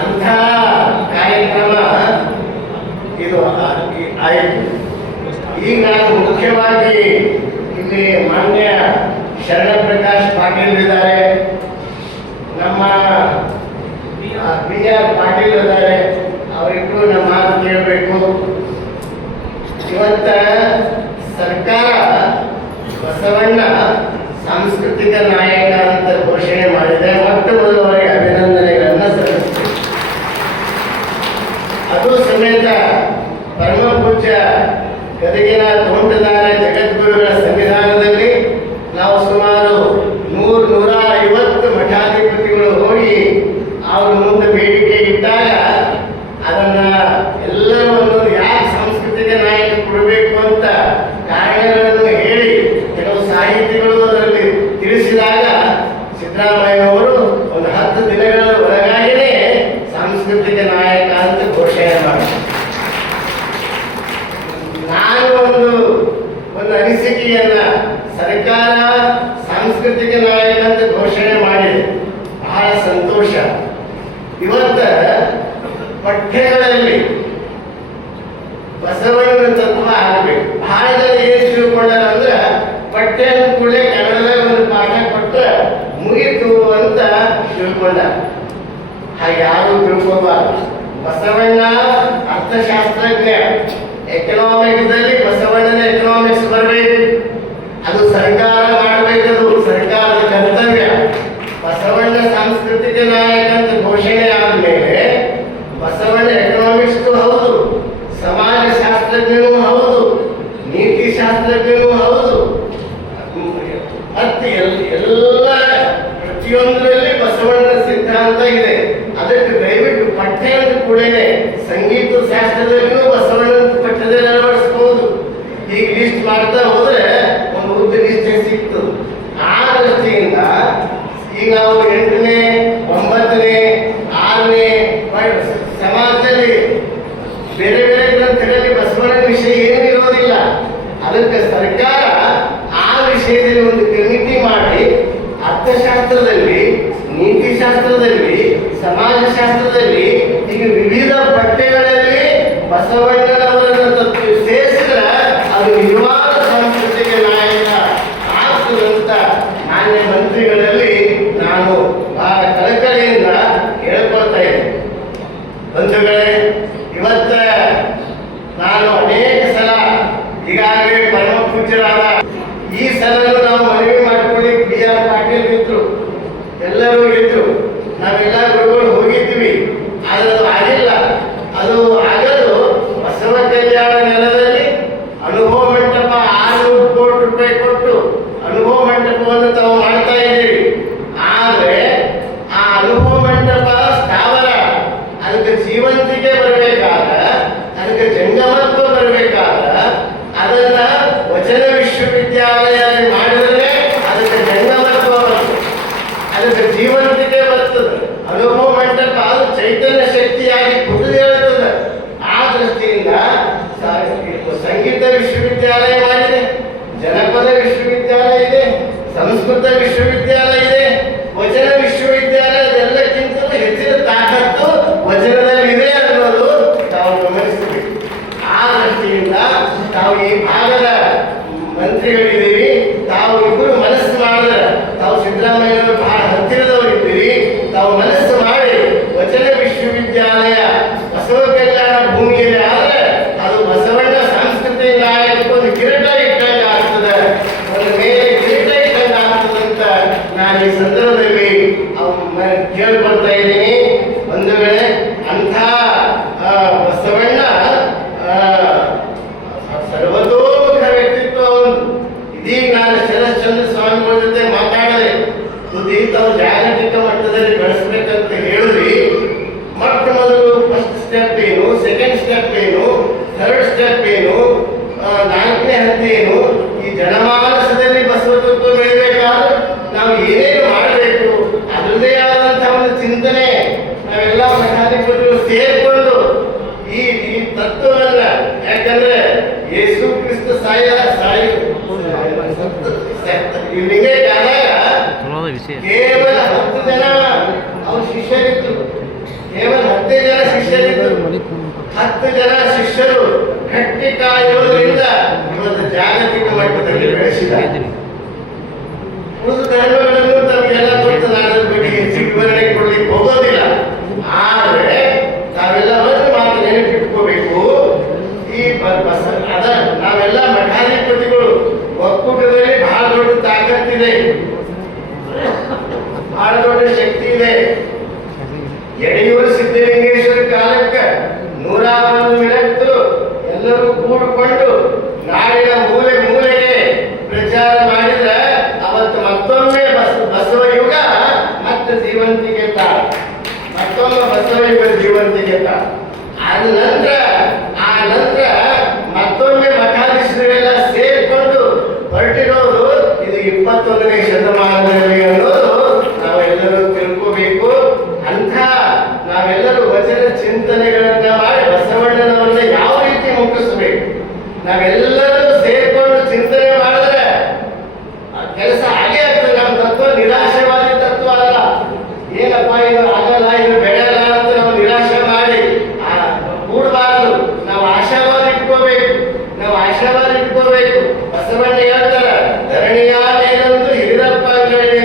ಅಂಥ ಕಾರ್ಯಕ್ರಮ ಇದು ಆಯಿತು. ಈಗ ನಾನು ಮುಖ್ಯವಾಗಿ ಇಲ್ಲಿ ಮಾನ್ಯ ಶರಣಪ್ರಕಾಶ್ ಪಾಟೀಲ್ ಇದ್ದಾರೆ. ನಮ್ಮ ಬಿ ಆರ್ ಪಾಟೀಲ್ ಇದ್ದಾರೆ. ಅವರಿಗೂ ನಮ್ಮ ಮಾತು ಕೇಳಬೇಕು. ಇವತ್ತ ಸರ್ಕಾರ ಬಸವಣ್ಣ ಸಾಂಸ್ಕೃತಿಕ ನಾಯಕ ಅಂತ ಘೋಷಣೆ ಮಾಡಿದೆ ಮೊಟ್ಟ ಮೊದಲು ಅವರಿಗೆ ಅಭಿನಂದನೆಗಳನ್ನು ಸಲ್ಲಿಸ್ತೀನಿ ಅದು ಸಮೇತ ಪರಮ ಪೂಜ್ಯ ಗದಗಿನ ತೋಂಟದಾರ ಜಗದ್ಗುರುಗಳ ಸಂವಿಧಾನದಲ್ಲಿ ನಾವು ಸುಮಾರು ನೂರು ನೂರ ಐವತ್ತು ಮಠಾಧಿಪತಿಗಳು ಹೋಗಿ ಅವರ ಮುಂದೆ ಬೇಡಿಕೆ ಇಟ್ಟಾಗ ಅದನ್ನ ಎಲ್ಲರೂ ಯಾವ ಯಾಕೆ ಸಾಂಸ್ಕೃತಿಕ ನಾಯಕ ಕೊಡಬೇಕು ಅಂತ ಕಾರಣಗಳನ್ನು ಹೇಳಿ ಕೆಲವು ಸಾಹಿತಿಗಳು ಅದರಲ್ಲಿ ತಿಳಿಸಿದಾಗ ಸಿದ್ದರಾಮಯ್ಯನವರು ಒಂದು ಹತ್ತು ದಿನಗಳ ಒಳಗಾಗಿಯೇ ಸಾಂಸ್ಕೃತಿಕ ನಾಯಕ ಅಂತ ಘೋಷಣೆ ಮಾಡಿದ್ರು ನಾನು ಒಂದು ಒಂದು ಅನಿಸಿಕೆಯನ್ನ ಸರ್ಕಾರ ಸಾಂಸ್ಕೃತಿಕ ನಾಯಕ ಅಂತ ಘೋಷಣೆ ಮಾಡಿದೆ ಬಹಳ ಸಂತೋಷ. ಇವತ್ತ ಪಠ್ಯಗಳಲ್ಲಿ ಬಸವಣ್ಣನ ತತ್ವ ಆಗಬೇಕು. ಬಹಳ ಜನ ಏನ್ ತಿಳ್ಕೊಂಡಾರ ಅಂದ್ರೆ ಪಠ್ಯ ಕೂಡ ಕನ್ನಡದಾಗ ಒಂದು ಪಾಠ ಕೊಟ್ಟ ಮುಗಿತು ಅಂತ ತಿಳ್ಕೊಂಡ. ಹಾಗೆ ಯಾರು ತಿಳ್ಕೋಬಾರ್ದು. ಬಸವಣ್ಣ ಅರ್ಥಶಾಸ್ತ್ರಜ್ಞ. ಎಕನಾಮಿಕ್ಸ್ದಲ್ಲಿ ಬಸವಣ್ಣನ ಎಕನಾಮಿಕ್ಸ್ ಬರಬೇಕು ಅದು ಸರ್ಕಾರ ಮಾಡಬೇಕದು ಸರ್ಕಾರದ ಕರ್ತವ್ಯ ಬಸವಣ್ಣ ಸಾಂಸ್ಕೃತಿಕ ನಾಯಕ ಅಂತ ಘೋಷಣೆ ಆದ್ಮೇಲೆ ಬಸವಣ್ಣ ಎಕನಾಮಿಕ್ಸ್ ಹೌದು, ಸಮಾಜಶಾಸ್ತ್ರಜ್ಞನೂ ಹೌದು ನೀತಿ ಶಾಸ್ತ್ರಜ್ಞನೂ ಹೌದು. ಮತ್ತೆ ಎಲ್- ಎಲ್ಲ ಪ್ರತಿಯೊಂದರಲ್ಲಿ ಬಸವಣ್ಣನ ಸಿದ್ಧಾಂತ ಇದೆ. ಅದಕ್ಕೆ ದಯವಿಟ್ಟು ಪಠ್ಯ ಅಂತ ಕೂಡಲೇ ಸಂಗೀತ ಶಾಸ್ತ್ರದಲ್ಲಿಯೂ ಬಸವಣ್ಣನ ಪಠ್ಯದಲ್ಲಿ ಅಳವಡಿಸಬಹುದು. ಈಗ ಲಿಸ್ಟ್ ಮಾಡ್ತಾ ಹೋದ್ರೆ ಒಂದು ಉದ್ದ ನಿಶ್ಚಯ ಸಿಕ್ತು. ಆ ದೃಷ್ಟಿಯಿಂದ ಈಗ ನಾವು ಎಂಟನೇ, ಒಂಬತ್ತನೇ, ಆರನೇ ಸಮಾಜದಲ್ಲಿ ಬೇರೆ ಬೇರೆ ಗ್ರಂಥಗಳಲ್ಲಿ ಬಸವಣ್ಣನ ವಿಷಯ ಏನಿರೋದಿಲ್ಲ. ಅದಕ್ಕೆ ಸರ್ಕಾರ ಆ ವಿಷಯದಲ್ಲಿ ಒಂದು ಕಮಿಟಿ ಮಾಡಿ ಅರ್ಥಶಾಸ್ತ್ರದಲ್ಲಿ, ನೀತಿಶಾಸ್ತ್ರದಲ್ಲಿ, ಸಮಾಜಶಾಸ್ತ್ರದಲ್ಲಿ ಈಗ ವಿವಿಧ ಪಠ್ಯಗಳಲ್ಲಿ ಬಸವಣ್ಣನವರನ್ನು ಸೇರಿಸಿದ್ರೆ ಅದು ನಿಜವಾದ ಸಾಂಸ್ಕೃತಿಕ ನಾಯಕ ಆಗ್ತದಂತ ಮಾನ್ಯ ಮಂತ್ರಿಗಳಲ್ಲಿ ನಾನು ಬಹಳ ಕಳಕಳಿಯಿಂದ ಹೇಳ್ಕೊಳ್ತಾ ಇದ್ದೇನೆ ಬಂಧುಗಳೇ ಇವತ್ತ ನಾನು ಅನೇಕ ಸಲ ಈಗಾಗಲೇ ಪರಮ ಪೂಜ್ಯರಾದ ಈ ಸಲನು ನಾವು ಮನವಿ ಮಾಡ್ಕೊಳ್ಳಿಕ್ಕೆ ಬಿ ಆರ್ ಪಾಟೀಲ್ ಇದ್ರು ಎಲ್ಲರೂ ಇದ್ರು ನಾನು ಮಠಾಧಿಪತಿಗಳು ಸೇರ್ಕೊಂಡು ಈ ಈ ತತ್ವವನ್ನ ಯಾಕಂದ್ರೆ ಯೇಸು ಕ್ರಿಸ್ತ ಸಾಯ ಸಾಯಿ ಚಲೋದ ಕೇವಲ ಹತ್ತು ಜನ ಅವ್ರ ಶಿಷ್ಯರಿದ್ರು. ಕೇವಲ ಹತ್ತೇ ಜನ ಶಿಷ್ಯರಿದ್ರು. ಹತ್ತು ಜನ ಶಿಷ್ಯರು ಗಟ್ಟಿ ಕಾಯೋದ್ರಿಂದ ಇವತ್ತು ಜಾಗತಿಕ ಮಟ್ಟದಲ್ಲಿ ಬೆಳೆಸಿದ್ದಾರೆ. ಧರ್ಮಗಳನ್ನು ನೂರ ಒಂದು ಎಲ್ಲರೂ ಕೂಡಿಕೊಂಡು ನಾಡಿನ ಮೂಲೆ ಮೂಲೆಗೆ ಪ್ರಚಾರ ಮಾಡಿದ್ರೆ ಅವತ್ತು ಮತ್ತೊಮ್ಮೆ ಬಸ್ ಬಸವ ಯುಗ ಮತ್ತೆ ಜೀವಂತಿಗೆ ತಾಳ ಮತ್ತೊಮ್ಮೆ ಬಸವ ಯುಗ ಜೀವಂತಿಗೆ ತಾಳ ಆದ ನಂತರ, ಆ ನಂತರ ಮತ್ತೊಮ್ಮೆ ಮಠಾಧೀಶರೆಲ್ಲ ಸೇರ್ಕೊಂಡು ಹೊರಟಿರೋದು ಇದು ಇಪ್ಪತ್ತೊಂದನೇ ಶತಮಾನದಲ್ಲಿ ನಾವೆಲ್ಲರೂ ಸೇರ್ಕೊಂಡು ಚಿಂತನೆ ಮಾಡಿದ್ರೆ ಆ ಕೆಲಸ ಹಾಗೆ ಆಗ್ತದೆ. ನಮ್ಮ ತತ್ವ ನಿರಾಶವಾದಿ ತತ್ವ ಅಲ್ಲ. ಏನಪ್ಪ ಇದು ಆಗಲ್ಲ, ಇದು ಬೆಳೆಯಲ್ಲ ಅಂತ ನಾವು ನಿರಾಶೆ ಮಾಡಿ ಕೂಡಬಾರದು. ನಾವು ಆಶಾವಾದ ಇಟ್ಕೋಬೇಕು. ನಾವು ಆಶಾವಾದ ಇಟ್ಕೋಬೇಕು. ಬಸವಣ್ಣ ಹೇಳ್ತಾರ ಧರಣಿಯ ಹಿರಿದಪ್ಪ ಅಂಗಡಿ